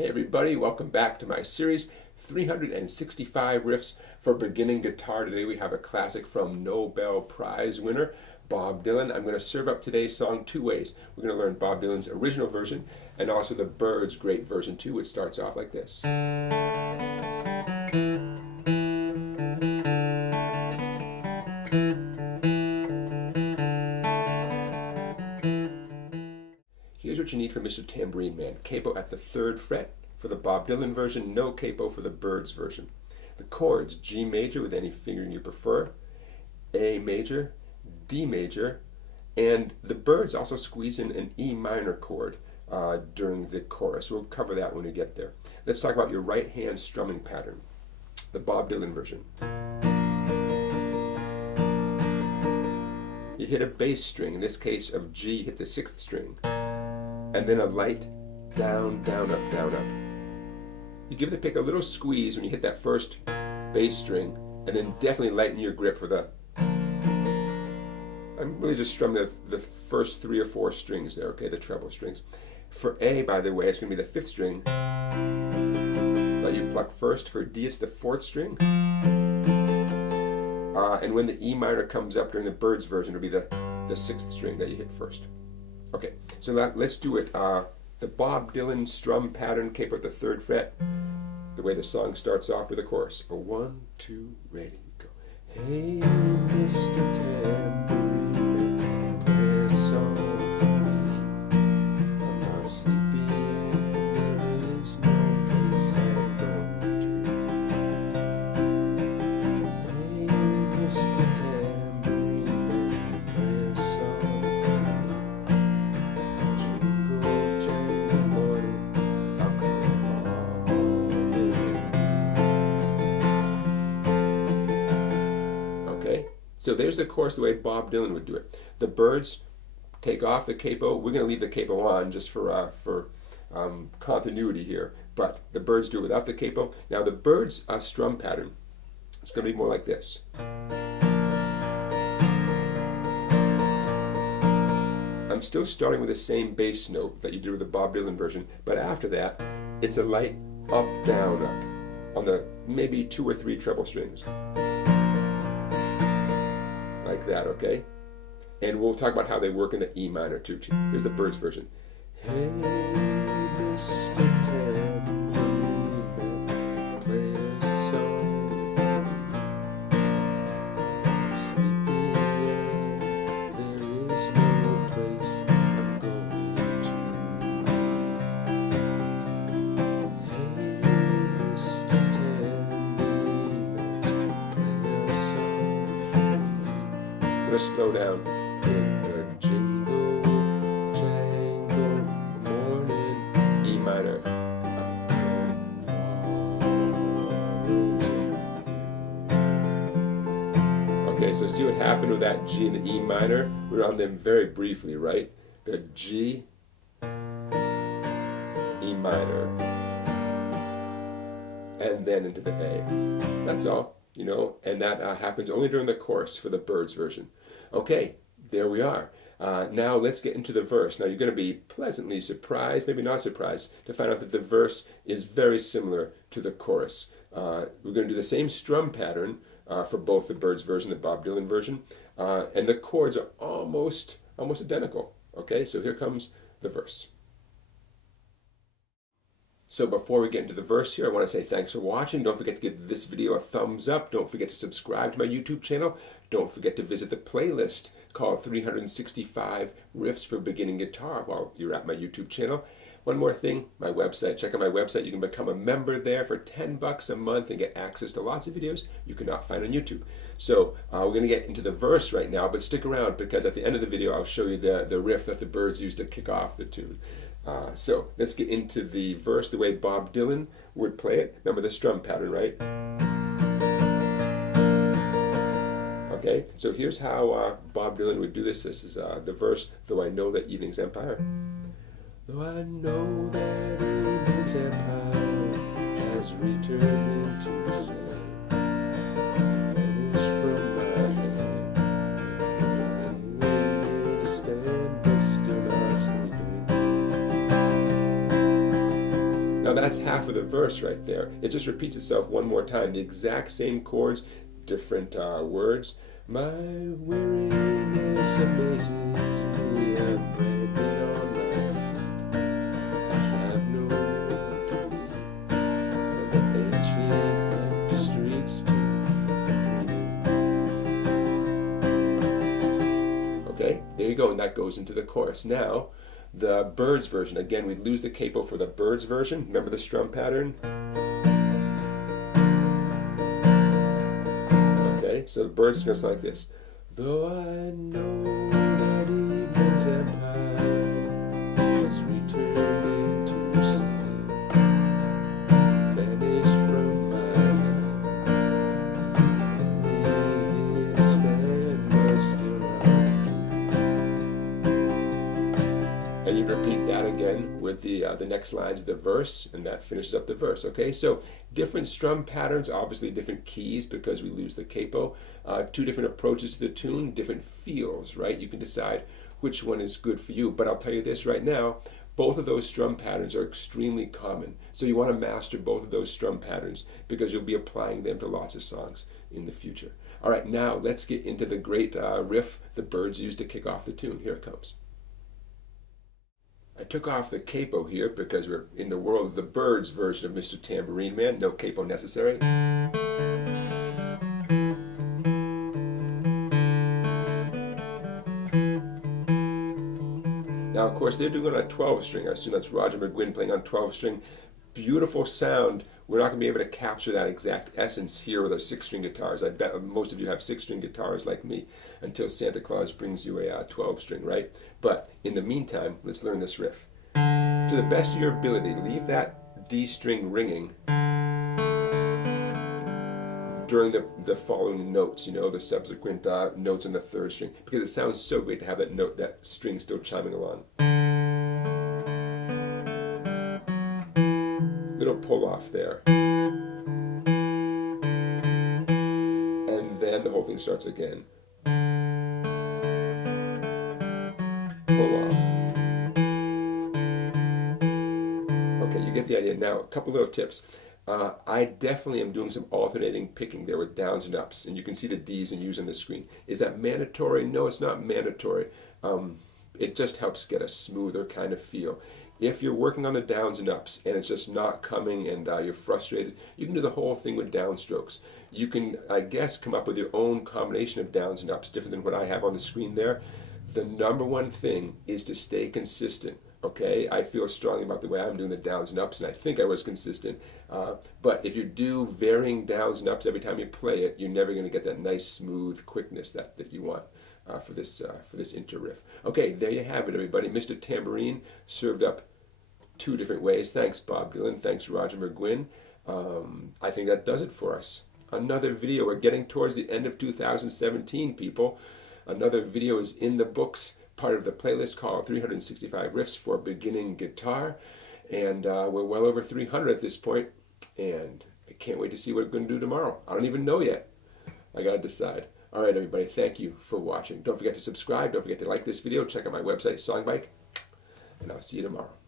Hey everybody, welcome back to my series, 365 Riffs for Beginning Guitar. Today we have a classic from Nobel Prize winner, Bob Dylan. I'm going to serve up today's song two ways. We're going to learn Bob Dylan's original version and also the Byrds' great version too, which starts off like this. Here's what you need for Mr. Tambourine Man. Capo at the 3rd fret for the Bob Dylan version, no capo for the Byrds version. The chords, G major with any fingering you prefer, A major, D major, and the Byrds also squeeze in an E minor chord during the chorus. We'll cover that when we get there. Let's talk about your right hand strumming pattern, the Bob Dylan version. You hit a bass string, in this case of G, you hit the 6th string, and then a light down, down, up, down, up. You give the pick a little squeeze when you hit that first bass string, and then definitely lighten your grip for the... I'm really just strumming the first 3 or 4 strings there, okay, the treble strings. For A, by the way, it's going to be the 5th string. Let you pluck first. For D, it's the 4th string. And when the E minor comes up during the Byrds version, it'll be the 6th string that you hit first. Okay, so let's do it. The Bob Dylan strum pattern, capo at the 3rd fret, the way the song starts off with a chorus. 1, 2, ready, go. Hey, Mr. Tambourine Man, play a song for me. I'm not sleepy and there is no place I'm going to. Hey, Mr. Tambourine Man, play a song for me. So there's the chorus the way Bob Dylan would do it. The Byrds take off the capo. We're going to leave the capo on just for continuity here, but the Byrds do it without the capo. Now the Byrds strum pattern is going to be more like this. I'm still starting with the same bass note that you did with the Bob Dylan version, but after that, it's a light up, down, up on the maybe 2 or 3 treble strings. Like that, okay? And we'll talk about how they work in the E minor too. Here's the Byrds version. Hey, Mr. Tambourine Man, play a song for me. Sleepy and there is no place I'm going to. Hey, Mr. Tambourine Man, play a song for me. I'm going to slow down. In the jingle, jangle, morning, E minor. Okay, so see what happened with that G and the E minor? We're on them very briefly, right? The G, E minor, and then into the A. That's all. You know, and that happens only during the chorus for the Byrds version. Okay, there we are. Now let's get into the verse. Now you're going to be pleasantly surprised, maybe not surprised, to find out that the verse is very similar to the chorus. We're going to do the same strum pattern for both the Byrds version and the Bob Dylan version, and the chords are almost identical. Okay, so here comes the verse. So before we get into the verse here, I want to say thanks for watching. Don't forget to give this video a thumbs up. Don't forget to subscribe to my YouTube channel. Don't forget to visit the playlist called 365 Riffs for Beginning Guitar while you're at my YouTube channel. One more thing, my website. Check out my website. You can become a member there for $10 a month and get access to lots of videos you cannot find on YouTube. So we're going to get into the verse right now, but stick around because at the end of the video I'll show you the riff that the Byrds used to kick off the tune. So let's get into the verse the way Bob Dylan would play it. Remember the strum pattern, right? Okay, so here's how Bob Dylan would do this. This is the verse, though I know that evening's empire. Though I know that evening's empire has returned into sight, vanished from my hand, and when stand but still not sleeping. Now that's half of the verse right there. It just repeats itself one more time. The exact same chords, different words. My weariness amazes me, I'm branded on my feet. I have no one to be, and the ancient empty streets to dream. Okay, there you go, and that goes into the chorus. Now, the Byrds version. Again, we lose the capo for the Byrds version. Remember the strum pattern? Okay, so the Byrds is going to sound like this. Though I know that evening's empire has returned into sight, vanished from my life, and stand but still and you repeat that again with the next lines of the verse, and that finishes up the verse. Okay, so different strum patterns, obviously different keys because we lose the capo. Two different approaches to the tune, different feels, right? You can decide which one is good for you. But I'll tell you this right now, both of those strum patterns are extremely common. So you want to master both of those strum patterns because you'll be applying them to lots of songs in the future. All right, now let's get into the great riff the Byrds used to kick off the tune. Here it comes. I took off the capo here because we're in the world of the Byrds version of Mr. Tambourine Man. No capo necessary. Now, of course, they're doing it on a 12-string. I assume that's Roger McGuinn playing on 12-string. Beautiful sound. We're not going to be able to capture that exact essence here with our 6-string guitars. I bet most of you have 6-string guitars like me until Santa Claus brings you a 12-string, right? But in the meantime, let's learn this riff. To the best of your ability, leave that D string ringing during the following notes, you know, the subsequent notes on the 3rd string, because it sounds so great to have that note, that string still chiming along. Little pull off there. And then the whole thing starts again. Pull off. Okay, you get the idea. Now, a couple little tips. I definitely am doing some alternating picking there with downs and ups, and you can see the D's and U's on the screen. Is that mandatory? No, it's not mandatory. It just helps get a smoother kind of feel. If you're working on the downs and ups and it's just not coming and you're frustrated, you can do the whole thing with downstrokes. You can, I guess, come up with your own combination of downs and ups, different than what I have on the screen there. The number one thing is to stay consistent. Okay, I feel strongly about the way I'm doing the downs and ups, and I think I was consistent. But if you do varying downs and ups every time you play it, you're never going to get that nice, smooth quickness that you want for this intro riff. Okay, there you have it, everybody. Mr. Tambourine served up 2 different ways. Thanks, Bob Dylan. Thanks, Roger McGuinn. I think that does it for us. Another video. We're getting towards the end of 2017, people. Another video is in the books, part of the playlist called 365 Riffs for Beginning Guitar. And we're well over 300 at this point. And I can't wait to see what we're going to do tomorrow. I don't even know yet. I got to decide. All right, everybody. Thank you for watching. Don't forget to subscribe. Don't forget to like this video. Check out my website, Songbike. And I'll see you tomorrow.